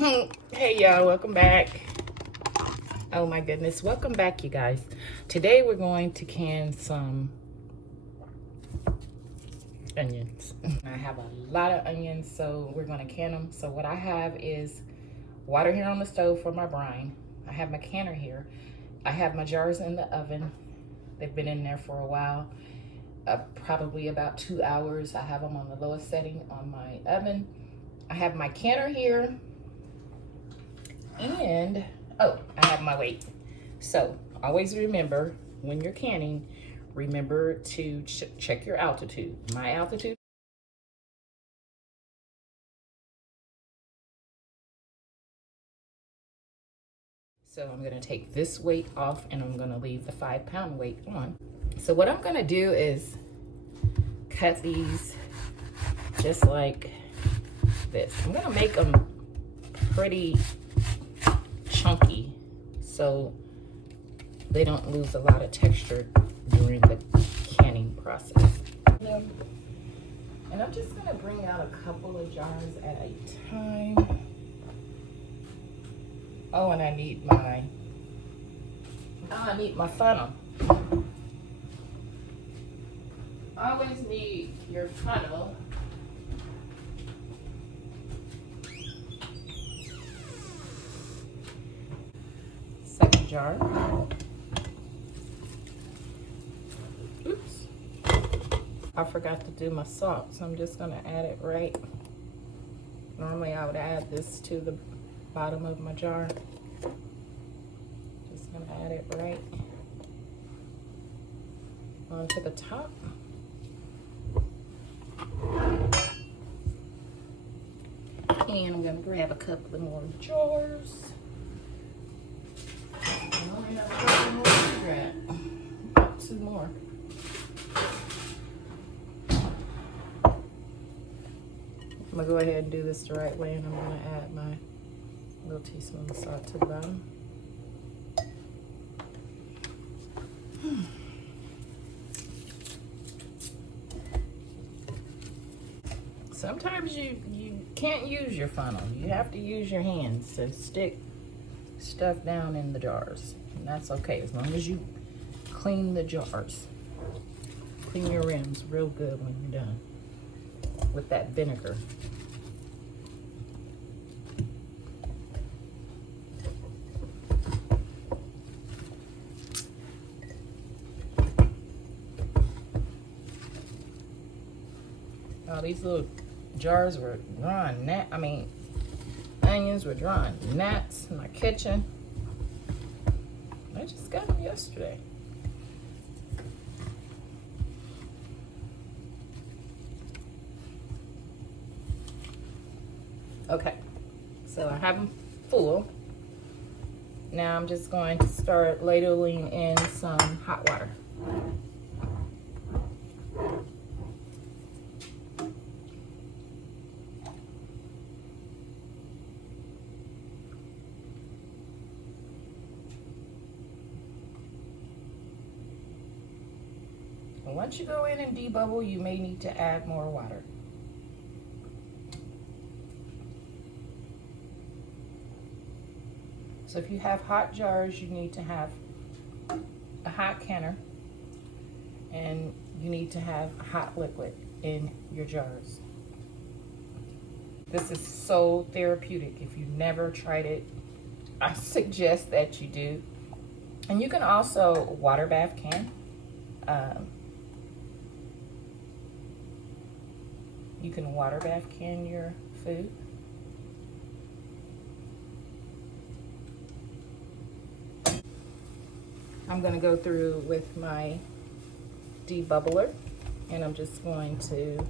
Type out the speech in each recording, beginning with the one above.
Hey y'all, welcome back. Oh my goodness, welcome back you guys. Today we're going to can some onions. I have a lot of onions, so we're going to can them. So what I have is water here on the stove for my brine. I have my canner here. I have my jars in the oven. They've been in there for a while, probably about 2 hours. I have them on the lowest setting on my oven. I have my canner here. And, oh, I have my weight. So, always remember, when you're canning, remember to check your altitude. My altitude. So, I'm going to take this weight off and I'm going to leave the 5-pound weight on. So, what I'm going to do is cut these just like this. I'm going to make them pretty chunky so they don't lose a lot of texture during the canning process. And I'm just gonna bring out a couple of jars at a time. Oh, and I need my funnel. Always need your funnel. Jar. Oops. I forgot to do my salt, so I'm just going to add it right. Normally I would add this to the bottom of my jar. Just going to add it right onto the top. And I'm going to grab a couple of more jars. Two more. I'm gonna go ahead and do this the right way, and I'm gonna add my little teaspoon of salt to the bottom. Sometimes you can't use your funnel. You have to use your hands to stick stuff down in the jars, and that's okay as long as you clean the jars. Clean your rims real good when you're done with that vinegar. Oh, these little jars were drawing onions were drawing gnats in my kitchen. I just got them yesterday. Okay, so I have them full. Now I'm just going to start ladling in some hot water. And once you go in and debubble, you may need to add more water. So if you have hot jars, you need to have a hot canner, and you need to have hot liquid in your jars. This is so therapeutic. If you've never tried it, I suggest that you do. And you can also water bath can. You can water bath can your food. I'm going to go through with my debubbler, and I'm just going to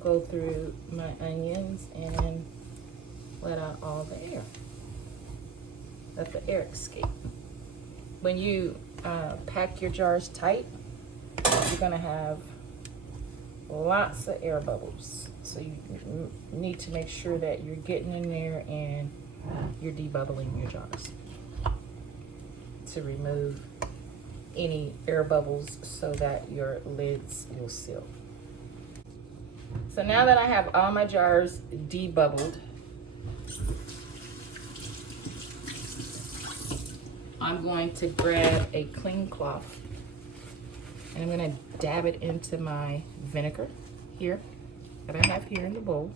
go through my onions and let out all the air. Let the air escape. When you pack your jars tight, you're going to have lots of air bubbles. So you need to make sure that you're getting in there and you're debubbling your jars to remove any air bubbles so that your lids will seal. So now that I have all my jars debubbled, I'm going to grab a clean cloth and I'm going to dab it into my vinegar here that I have here in the bowl.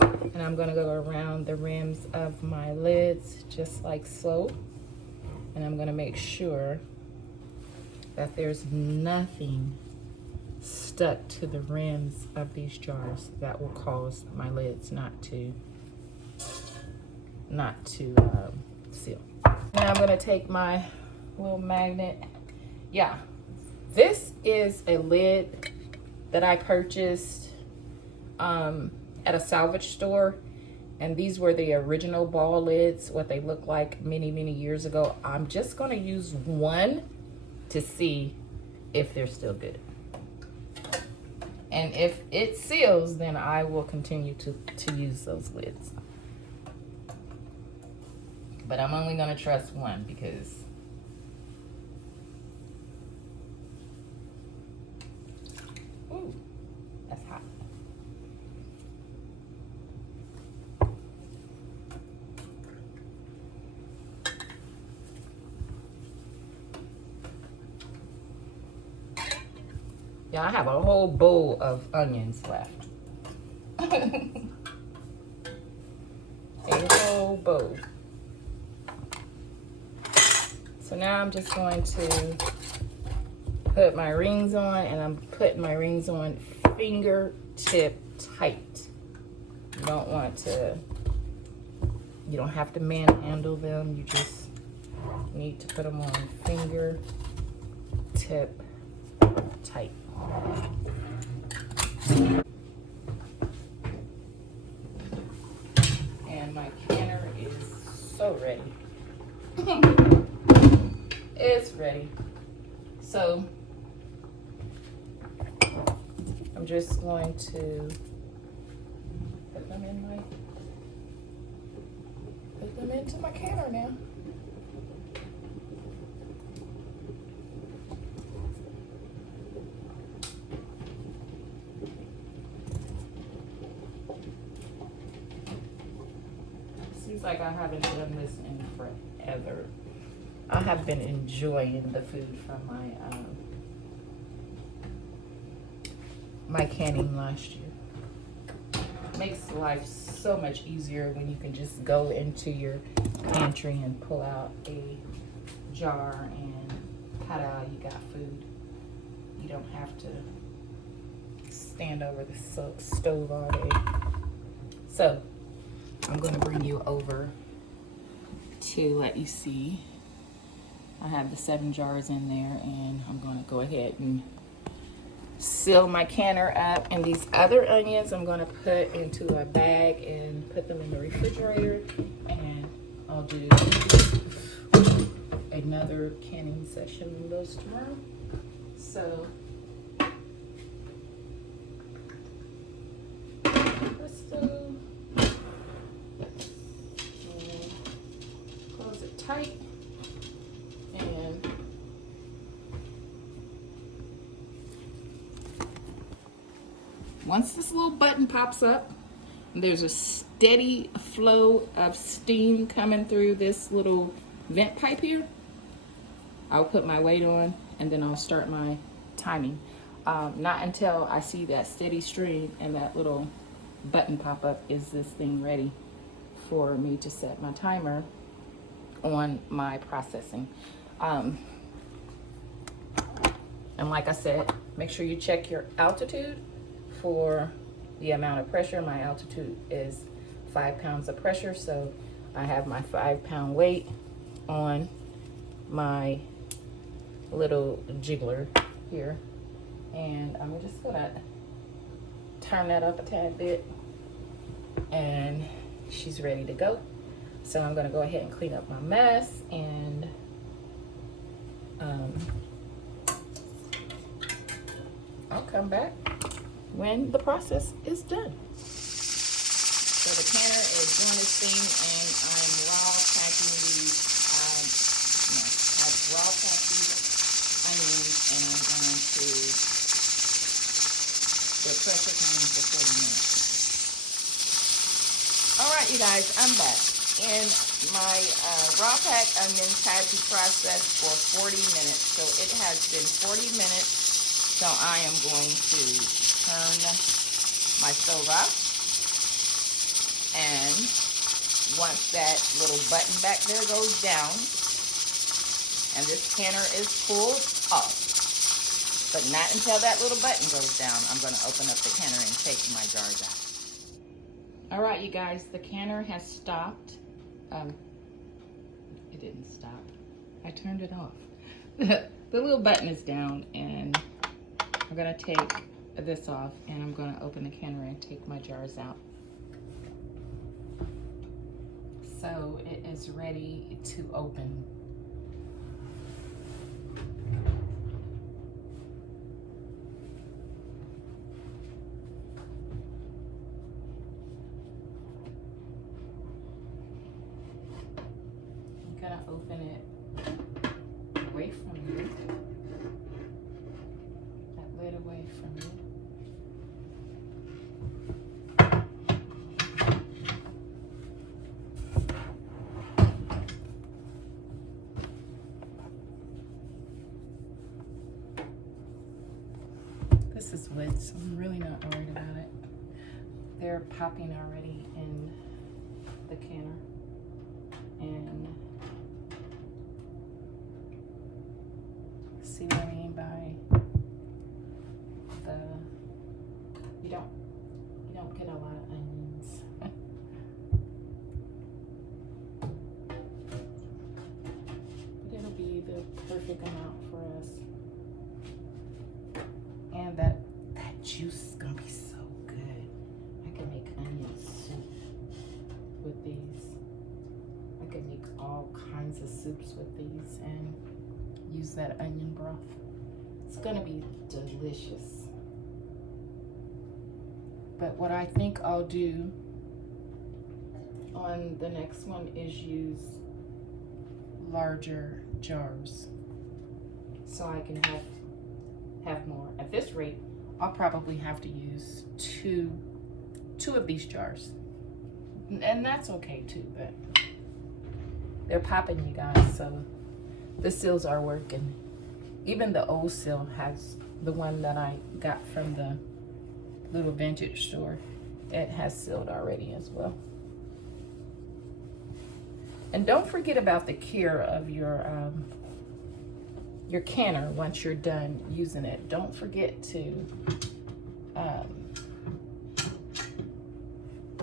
And I'm going to go around the rims of my lids just like so. And I'm going to make sure that there's nothing stuck to the rims of these jars that will cause my lids not to seal. Now I'm gonna take my little magnet. Yeah, this is a lid that I purchased at a salvage store, and these were the original ball lids, what they look like many years ago. I'm just gonna use one to see if they're still good. And if it seals, then I will continue to use those lids. But I'm only gonna trust one because ooh, that's hot. Yeah, I have a whole bowl of onions left. A whole bowl. So now I'm just going to put my rings on, and I'm putting my rings on fingertip tight. You don't want to, you don't have to manhandle them. You just need to put them on fingertip tight. And my canner is so ready. It's ready. So I'm just going to put them into my canner now. Seems like I haven't done this in forever. I have been enjoying the food from my canning last year. Makes life so much easier when you can just go into your pantry and pull out a jar and ta-da, you got food. You don't have to stand over the stove all day. So I'm going to bring you over to let you see. I have the 7 jars in there, and I'm going to go ahead and seal my canner up. And these other onions I'm going to put into a bag and put them in the refrigerator, and I'll do another canning session on those tomorrow. So let's close it tight. And once this little button pops up, there's a steady flow of steam coming through this little vent pipe here. I'll put my weight on, and then I'll start my timing. Not until I see that steady stream and that little button pop up is this thing ready for me to set my timer on my processing. And like I said, make sure you check your altitude for the amount of pressure. My altitude is 5 pounds of pressure, so I have my 5-pound weight on my little jiggler here, and I'm just gonna turn that up a tad bit, and she's ready to go. So I'm gonna go ahead and clean up my mess, and I'll come back when the process is done. So the canner is doing this thing, and I'm raw packing these, I've raw packed these onions, and I'm going to the pressure canning for 40 minutes. All right. right, you guys, I'm back. And my raw pack onions had to process for 40 minutes. So it has been 40 minutes. So I am going to turn my stove off. And once that little button back there goes down, and this canner is pulled off, but not until that little button goes down, I'm going to open up the canner and take my jars out. All right, you guys, the canner has stopped. It didn't stop. I turned it off. The little button is down, and I'm going to take this off, and I'm going to open the canner and take my jars out. So it is ready to open. I'm gonna open it away from you. That lid away from you. This is wood, so I'm really not worried about it. They're popping already in the canner. And see what I mean by the, you don't get a lot of onions. But it'll be the perfect amount for us. And that juice is gonna be so good. I can make onion soup with these. I can make all kinds of soups with these and use that onion broth. It's gonna be delicious. But what I think I'll do on the next one is use larger jars so I can have more. At this rate, I'll probably have to use two of these jars. And that's okay too, but they're popping, you guys, so the seals are working. Even the old seal has, the one that I got from the little vintage store, it has sealed already as well. And don't forget about the cure of your canner once you're done using it. Don't forget to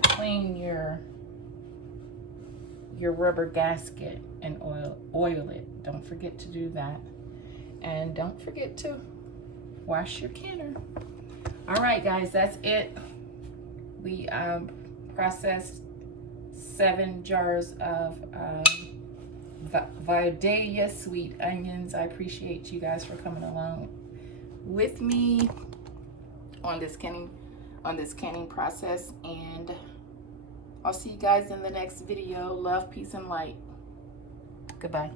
clean your rubber gasket and oil it. Don't forget to do that. And don't forget to wash your canner. All right, guys, that's it. We processed 7 jars of Vidalia sweet onions. I appreciate you guys for coming along with me on this canning process, and I'll see you guys in the next video. Love, peace, and light. Goodbye.